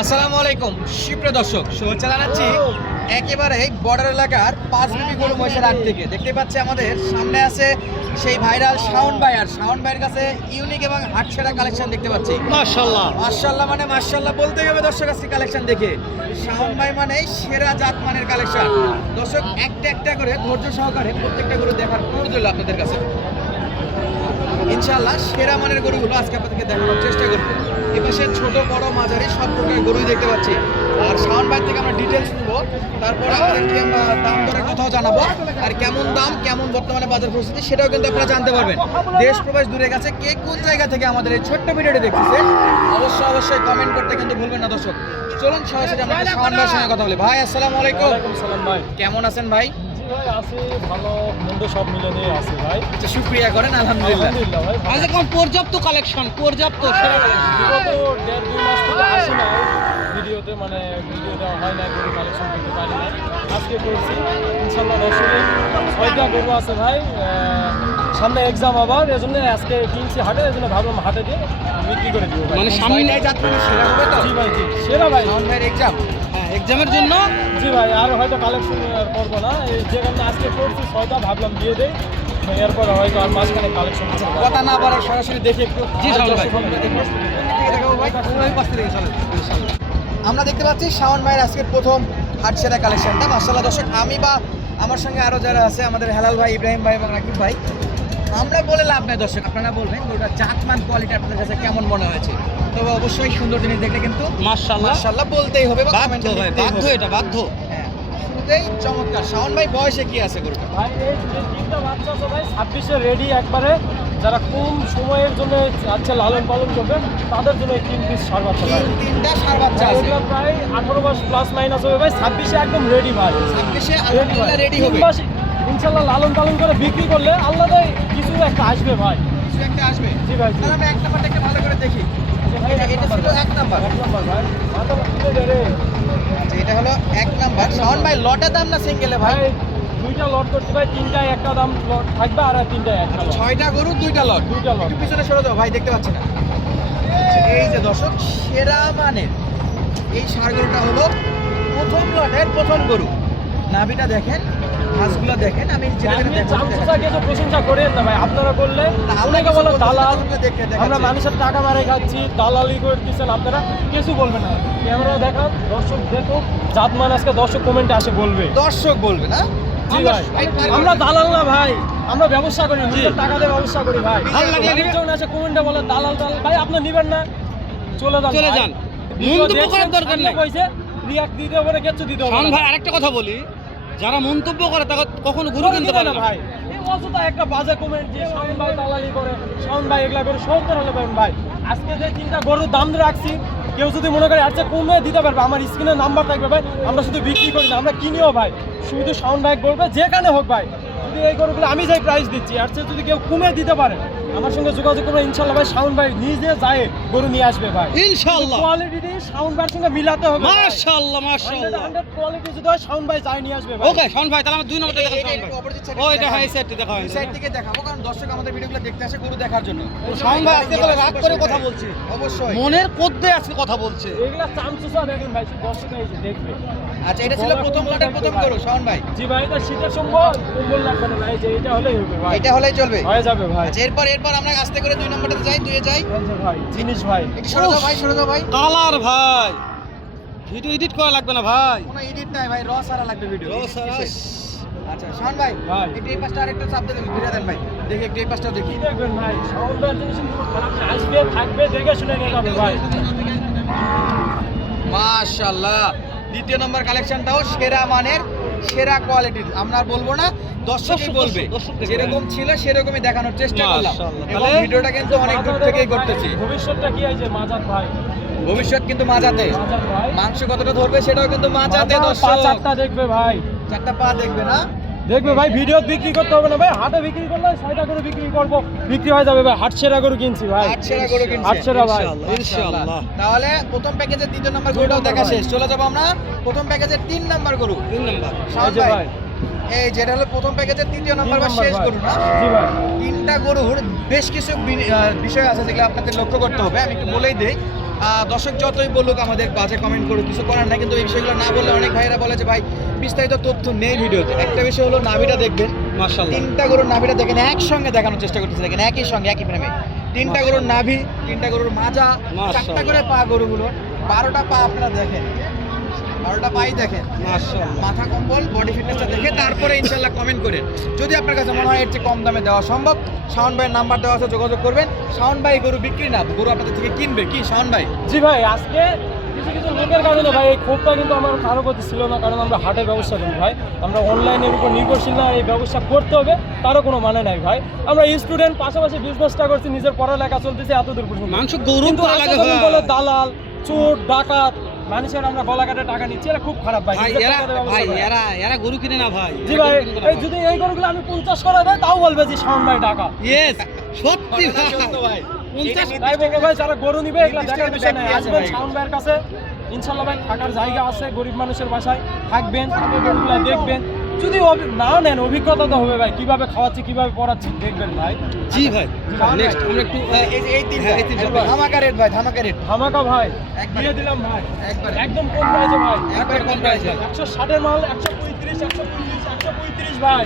আসসালামু আলাইকুম সুপ্রিয় দর্শক শুভেচ্ছা জানাচ্ছি একেবারে এই বর্ডার এলাকার পাঁচ বিবি গরু মহিষের হাট থেকে। দেখতে পাচ্ছি আমাদের সামনে আছে সেই ভাইরাল শাওন ভাই আর শাওন ভাইয়ের কাছে ইউনিক এবং হাটছেড়া কালেকশন দেখতে পাচ্ছি। মাশাল্লাহ মার্শাল্লাহ মানে মার্শাল্লাহ বলতেই হবে দর্শক আজকে কালেকশন দেখে। শাওন ভাই মানে সেরা জাত মানের কালেকশন দর্শক একটা একটা করে ধৈর্য সহকারে প্রত্যেকটা গরু দেখার অনুরোধ রইল আপনাদের কাছে। ইনশাআল্লাহ সেরা মানের গরুগুলো আজকে আপনাদেরকে দেখানোর চেষ্টা করব। এপাশে ছোট বড় মাঝারি সব প্রকারের গরুই দেখতে পাচ্ছি। আর শাওন ভাই থেকে আমরা ডিটেলস নেব। তারপরে আমরা দাম দরের কথাও জানাব। আর কেমন দাম কেমন বর্তমানে বাজার পরিস্থিতি সেটাও কিন্তু আপনারা জানতে পারবেন। দেশ প্রবাস দূরে গেছে কে কোন জায়গা থেকে আমাদের এই ছোট্ট ভিডিওটি দেখতেছে অবশ্যই অবশ্যই কমেন্ট করতে কিন্তু ভুলবেন না দর্শক। চলুন সরাসরি আমরা একটু শাওন ভাইয়ের সঙ্গে কথা বলি। ভাই আসসালামু আলাইকুম। সালাম ভাই। কেমন আছেন ভাই? ভাই আছি ভালো মন্দ সব মিলে নিয়ে আছি ভাই। আচ্ছা, শুক্রিয়া করেন আলহামদুলিল্লাহ। আলহামদুলিল্লাহ ভাই ভালো। আজ পর্যাপ্ত কালেকশন পর্যাপ্ত সেরা বিগত দেড় দুই মাস থেকে আসি না ভিডিওতে মানে ভিডিও দেওয়া হয় না গরু কালেকশন করতে পারি না আজকে করছি ইনশাল্লাহ ছয়টা গরু আছে ভাই। সামনে এক্সাম আবার এজন্য আজকে কিনছি হাটে এজন্য ভাবলাম হাটে দিয়ে বিক্রি করে দিব মানে সামনে যাত্রা মানে সেরা হবে তো? জি ভাই জি। সেরা ভাই। এক্সাম এক্সামের জন্য। জি ভাই আর হয়তো কালেকশন করব না। এই যে কারণে আজকে করছি ছয়টা ভাবলাম দিয়ে দেই। এরপর হয়তো আর মাঝখানে কালেকশন কথা না পারে সরাসরি দেখে একটু। জি, ইনশাআল্লাহ। আমরা দেখতে পাচ্ছি শাওন ভাইয়ের আজকের প্রথম হাট সেরা কালেকশনটা মার্শাল্লাহ দর্শক আমি বা আমার সঙ্গে আরও যারা আছে আমাদের হেলাল ভাই ইব্রাহিম ভাই এবং রাকিব ভাই। আমরা বলে লাভ নাই দর্শক আপনারা বলবেন গরুটা জাতমান কোয়ালিটি আপনাদের কাছে কেমন মনে হয়েছে? তবে অবশ্যই সুন্দর জিনিস দেখলে কিন্তু মাশাআল্লাহ। মার্শাল্লাহ বলতেই হবে বা বাধ্য এ বাধ্য এটা বাধ্য। হ্যাঁ শুরুতেই চমৎকার। শাওন ভাই বয়সে কি আছে গরুটা? ভাই এই যে তিনটা বাচ্চা আছে ভাই ছাব্বিশে রেডি একবারে। যারা কম সময়ের জন্য আচ্ছা লালন পালন করবে তাদের জন্য এই তিন পিস সার বাচ্চা ভাই। তিন তিনটা সার বাচ্চা আছে। এগুলো প্রায় আঠারো মাস প্লাস মাইনাস হবে ভাই ছাব্বিশে একদম রেডি ভাই। ছাব্বিশে রেডি তিন হবে। মাস ইনশাল্লাহ লালন পালন করে বিক্রি করলে আল্লাহ দেয় কিছু একটা আসবে ভাই। কিছু একটা আসবে। জি ভাই তাহলে আমরা এক নাম্বারটা একটু ভালো করে দেখি। এটা- ছিল এক নাম্বার। এক নম্বর ভাই। মাথা তুলে রে। আচ্ছা এটা হলো এক নাম্বার। শাওন ভাই লটের দাম না সিঙ্গেলে ভাই? দুইটা লট করছি ভাই তিনটায় একটা দাম লট থাকবে আর তিনটায় একটা লট। ছয়টা গরু দুইটা লট। দুইটা লট। একটু পিছনে সরে ভাই দেখতে পাচ্ছি না। এই যে দর্শক সেরা মানের এই ষাঁড় গরুটা হলো প্রথম লটের প্রথম গরু। নাভিটা দেখেন হাঁসগুলো দেখেন আমি প্রশংসা করেন না ভাই আপনারা করলে কিছু বলে দালাল। আমরা মানুষের টাকা মারে খাচ্ছি দালালি করে দিচ্ছেন আপনারা কিছু বলবেন না। ক্যামেরা দেখান দর্শক দেখো জাত আজকে দর্শক কমেন্টে আসে বলবে। দর্শক বলবে না? আমরা- ভাই ভাই, আমরা দালাল না ভাই আমরা ব্যবসা করি টাকা দিয়ে ব্যবসা করি ভাই। অনেক আছে কমেন্টে বলে দালাল দালাল। ভাই আপনি নিবেন না। চলে যান চলে যান। মন্তব্য করার দরকার নেই। রিয়াক্ট দিতে হবে না কিচ্ছু দিতে হবে ভাই আরেকটা কথা বলি। যারা মন্তব্য করে তাকে কখনো গুরু কিনতে পারে না। ভাই। এই অযথা একটা বাজে কমেন্ট যে শাওন ভাই দালালি করে শাওন ভাই এগুলা করে সব করে পারেন ভাই আজকে যে তিনটা গরুর দাম রাখছি কেউ যদি মনে করে আচ্ছা কমে দিতে পারবে আমার স্ক্রিনে নাম্বার থাকবে ভাই আমরা শুধু বিক্রি করি না আমরা কিনিও ভাই। শুধু শাওন ভাই বলবে যেখানে হোক ভাই। যদি এই গরুগুলো আমি যাই প্রাইস দিচ্ছি আর যদি কেউ কমে দিতে পারে আমার সঙ্গে যোগাযোগ করবে ইনশাল্লাহ ভাই শাওন ভাই নিজে যায় গরু নিয়ে আসবে ভাই। ইনশাআল্লাহ। কোয়ালিটি দিয়ে সঙ্গে মিলাতে হবে ভাই। মাশাআল্লাহ 100 কোয়ালিটি যদি হয় শাওন ভাই যায় নিয়ে আসবে ওকে শাওন ভাই তাহলে আমার দুই নম্বরটা এই- দেখান এই- শাওন এই ভাই opposite side ও এটা দেখাবো। হাই সাইডটা এই সাইড থেকে দেখাবো কারণ দর্শক আমাদের ভিডিওগুলো দেখতে আসে গরু দেখার জন্য। শাওন ভাই আজকে তাহলে রাগ করে কথা বলছে। অবশ্যই। মনের কোদ্দে আজকে কথা বলছে। এগুলা চামচুসা দেখুন ভাই দর্শক এসে দেখবে। আচ্ছা এটা ছিল প্রথম লটের প্রথম গরু ভাই জি ভাই এটা শীতের সময় কম্বল লাগবে না ভাই যে এটা হলেই হবে ভাই। এটা হলেই চলবে। হয়ে যাবে ভাই। আচ্ছা এরপর এরপর আমরা আস্তে করে দুই নম্বরটাতে যাই দুয়ে যাই। ভাই জিনিস ভাই। একটু সরে যাও ভাই সরে যাও ভাই। কালার ভাই। ভিডিও এডিট করা লাগবে না ভাই। কোনো এডিট নাই ভাই র সারা লাগবে ভিডিও Raw সারা। আচ্ছা শাওন ভাই ভাই। একটু এই পাশটা আরেকটু চাপ দেন ঘুরে দেন ভাই। দেখি একটু এই পাশটাও দেখি। দেখবেন ভাই? সাউন্ড জিনিস খারাপ। না। আসবে থাকবে দেখে শুনে নিয়ে যাবে ভাই। মাশাআল্লাহ। দ্বিতীয় নম্বর কালেকশনটাও সেরা মানের সেরা কোয়ালিটির আমরা বলব না দর্শকই দর্শক, বলবে। যেরকম ছিল সেরকমই দেখানোর চেষ্টা করলাম। এবং ভিডিওটা কিন্তু অনেক দূর থেকেই করতেছি ভবিষ্যৎটা কি আছে মাজার ভাই? ভবিষ্যৎ কিন্তু মাজাতে মাংস কতটা ধরবে সেটাও কিন্তু মাজাতে দর্শক। চারটা দেখবে ভাই। চারটা পা দেখবে না? দেখবে ভাই ভিডিও বিক্রি করতে হবে না ভাই। হাটে বিক্রি করলে ছয়টা করে বিক্রি করব। বিক্রি হয়ে যাবে ভাই। হাট সেরা করে কিনছি ভাই। আট সেরা গরু কিনছে। হাট সেরা ভাই। ইনশাআল্লাহ, তাহলে প্রথম প্যাকেজের দ্বিতীয় নম্বর গরুটাও দেখা শেষ। চলে যাব আমরা প্রথম প্যাকেজের তিন নম্বর গরু। তিন নাম্বার। এই ভাই এই যেটা হলো প্রথম প্যাকেজের তৃতীয় নম্বর বা শেষ গরু না? তিনটা গরুর বেশ কিছু বিষয় আছে যেগুলো আপনাদের লক্ষ্য করতে হবে। আমি একটু বলেই দেই। দর্শক যতই বলুক আমাদের বাজে কমেন্ট করুক কিছু করার নাই কিন্তু এই বিষয়গুলো না বললে অনেক ভাইরা বলে যে ভাই বিস্তারিত তথ্য নেই ভিডিওতে। একটা বিষয় হলো নাভিটা দেখবেন তিনটা গরুর নাভিটা দেখেন একসঙ্গে দেখানোর চেষ্টা করতেছে দেখেন একই সঙ্গে একই প্রেমে তিনটা গরুর নাভি তিনটা গরুর মাজা চারটা করে পা গরুগুলো বারোটা পা আপনারা দেখেন। বারোটা পাই দেখেন। মাথা কম্বল বডি ফিটনেসটা দেখে তারপরে ইনশাল্লাহ কমেন্ট করেন যদি আপনার কাছে মনে হয় এর চেয়ে কম দামে দেওয়া সম্ভব শাওন ভাইয়ের নাম্বার দেওয়া আছে যোগাযোগ করবেন। শাওন ভাই গরু বিক্রি না গরু আপনাদের থেকে কিনবে কি? শাওন ভাই। জি ভাই আজকে কিছু কিছু লোকের কারণে ভাই এই ক্ষোভটা কিন্তু আমার কারও ছিল না কারণ আমরা হাটের ব্যবস্থা করি ভাই। আমরা অনলাইনের উপর নির্ভরশীল না এই ব্যবস্থা করতে হবে তারও কোনো মানে নাই ভাই। আমরা স্টুডেন্ট পাশাপাশি বিজনেসটা করছি নিজের পড়ালেখা চলতেছে এত দূর পর্যন্ত দালাল চোর ডাকাত মানুষের আমরা গলা কাটে টাকা নিচ্ছি এটা খুব খারাপ ভাই। ভাই এরা। এরা গরু কিনে না ভাই। জি ভাই এই যদি এই গরুগুলো আমি পঞ্চাশ করে দেয় তাও বলবে যে শাওন ভাই টাকা ইয়েস সত্যি ভাই। ভাই। পঞ্চাশ তাই বলব ভাই যারা গরু নিবে এগুলো দেখার বিষয় নাই। আছে আসবেন ভাই। শাওন ভাইয়ের কাছে। ইনশাল্লাহ ভাই থাকার জায়গা আছে গরিব মানুষের বাসায়। থাকবেন গরুগুলো দেখবেন। যদি না নেন অভিজ্ঞতা তো হবে ভাই। কীভাবে খাওয়াচ্ছি কীভাবে পড়াচ্ছি দেখবেন ভাই। জি ভাই। আচ্ছা, নেক্সট আচ্ছা। আমরা একটু এই তিন এই তিন হ্যাঁ, ধামাকা রেট ভাই ধামাকা রেট ধামাকা ভাই। দিয়ে দিলাম ভাই। একবার। একদম কম প্রাইসে ভাই। একবার কম প্রাইসে 160 এর মাল 135 135 ভাই।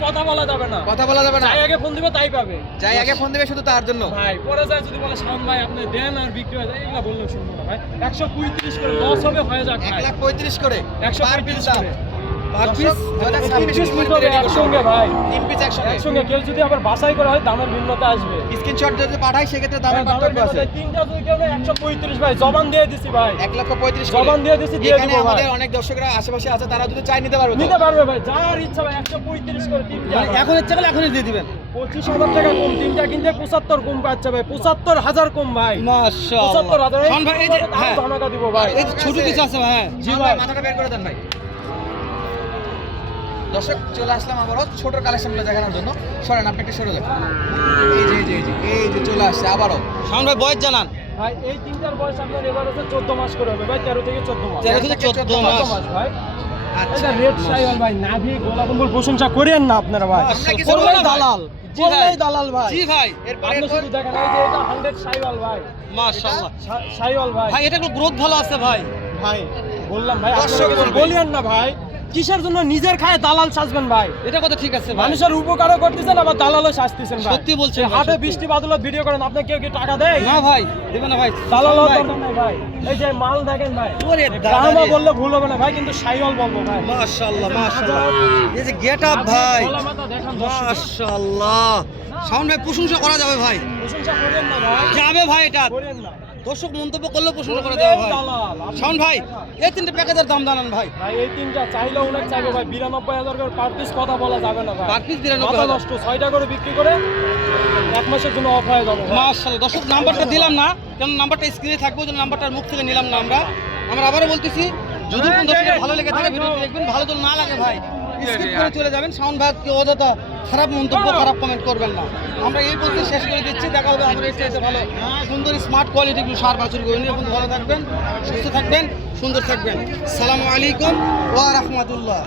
কথা বলা যাবে না। কথা বলা যাবে না। যাই আগে ফোন দিবে তাই পাবে। যাই আগে ফোন দিবে শুধু তার জন্য। ভাই পরে যায় যদি বলে শাম ভাই আপনি দেন আর বিক্রি হয়ে এগুলো শুনব না ভাই। একশো পঁয়ত্রিশ করে লস হবে হয়ে যাক এক লাখ পঁয়ত্রিশ করে। একশো পঁয়ত্রিশ করে। পার দর্শক, পিস দু হাজার তিন ছাব্বিশ পিস কুরবানিতে নিতে হবে ready করতে একসঙ্গে হবে। ভাই। তিন পিস একসঙ্গে। একসঙ্গে কেউ যদি আবার বাছাই করা হয় দামের ভিন্নতা আসবে। স্ক্রিনশট যদি পাঠাই সেক্ষেত্রে দামের পার্থক্য আছে। তিনটা যদি কেউ একশো পঁয়ত্রিশ ভাই জবান দিয়ে দিছি ভাই। এক লক্ষ পঁয়ত্রিশ জবান দিয়ে দিছি দিয়ে এখানে আমাদের অনেক দর্শকরা আশেপাশে আছে তারা যদি চাই নিতে পারবে নিতে পারবে ভাই যার ইচ্ছা ভাই একশো পঁয়ত্রিশ করে তিনটা এখন ইচ্ছা করলে এখনই দিয়ে দিবেন। পঁচিশ হাজার টাকা কম তিনটা কিনতে পঁচাত্তর কম পাচ্ছে ভাই পঁচাত্তর হাজার কম ভাই। পঁচাত্তর হাজার ভাই হ্যাঁ। দিব ভাই। ছোট কিছু আছে ভাই হ্যাঁ। জি ভাই। মাথাটা বের করে দেন ভাই। দর্শক চলে আসলাম আবারও ছোট কালেকশনগুলো দেখানোর জন্য। সরেন আপনি একটু সরে যান। এই যে এই যে এই যে চলে আসছে আবারও। শাওন ভাই বয়স জানান। ভাই এই তিনটার বয়স আপনার এবার হচ্ছে চোদ্দ মাস করে হবে। ভাই তেরো থেকে চোদ্দ মাস। তেরো থেকে চোদ্দ 14 মাস। ভাই। আচ্ছা। রেড সাইওয়াল ভাই নাভি গোলা প্রশংসা করেন না আপনারা ভাই। দালাল। জি দালাল ভাই। জি ভাই। এরপরে শুধু দেখেন এই যে এটা হান্ড্রেড সাইওয়াল ভাই। মাশাআল্লাহ। সাইওয়াল ভাই। ভাই এটা গ্রোথ ভালো আছে ভাই? ভাই বললাম ভাই আপনারা বলিয়েন না ভাই। কিসের জন্য নিজের খায় দালাল সাজবেন ভাই? এটা কথা ঠিক আছে মানুষের উপকারও করতেছেন আবার দালালও সাজতেছেন ভাই। সত্যি বলছেন হাটে বৃষ্টি বাদলত ভিডিও করেন আপনি কেউ কি টাকা দেয়? না ভাই দেবে না ভাই। দালালও ভাই। দরকার নাই ভাই। এই যে মাল দেখেন ভাই ওরে বললে ভুল হবে না ভাই কিন্তু সাইওয়াল বলব ভাই। মাশাআল্লাহ মাশাআল্লাহ। এই যে গেট আপ ভাই। মাশাআল্লাহ। ভাই প্রশংসা করা যাবে ভাই। প্রশংসা করেন না ভাই। যাবে ভাই এটা। করেন না। দর্শক মন্তব্য করলেও প্রশংসা করা যাবে ভাই শাওন ভাই এই তিনটে প্যাকেজের দাম জানান ভাই। ভাই এই তিনটা চাইলে অনেক চাইবে ভাই। বিরানব্বই হাজার করে পার পিস কথা বলা যাবে না ভাই। পার পিস বিরানব্বই হাজার। নষ্ট ছয়টা করে বিক্রি করে এক মাসের জন্য অফ হয়ে যাবে। মাশাআল্লাহ দর্শক নাম্বারটা দিলাম না কারণ নাম্বারটা স্ক্রিনে থাকবে জন্য নাম্বারটার মুখ থেকে নিলাম না আমরা। আমরা আবারও বলতেছি যদি কোন দর্শকের ভালো লেগে থাকে ভিডিওটি দেখবেন ভালো যদি না লাগে ভাই স্কিপ করে চলে যাবেন। সাউন্ড ভাগ কি অযথা খারাপ মন্তব্য খারাপ কমেন্ট করবেন না। আমরা এই বলতে শেষ করে দিচ্ছি। দেখা হবে আমাদের স্টেজে ভালো। সুন্দর স্মার্ট কোয়ালিটি সার বাছুর করে এবং ভালো থাকবেন সুস্থ থাকবেন সুন্দর থাকবেন। সালামু আলাইকুম ওয়া রাহমাতুল্লাহ।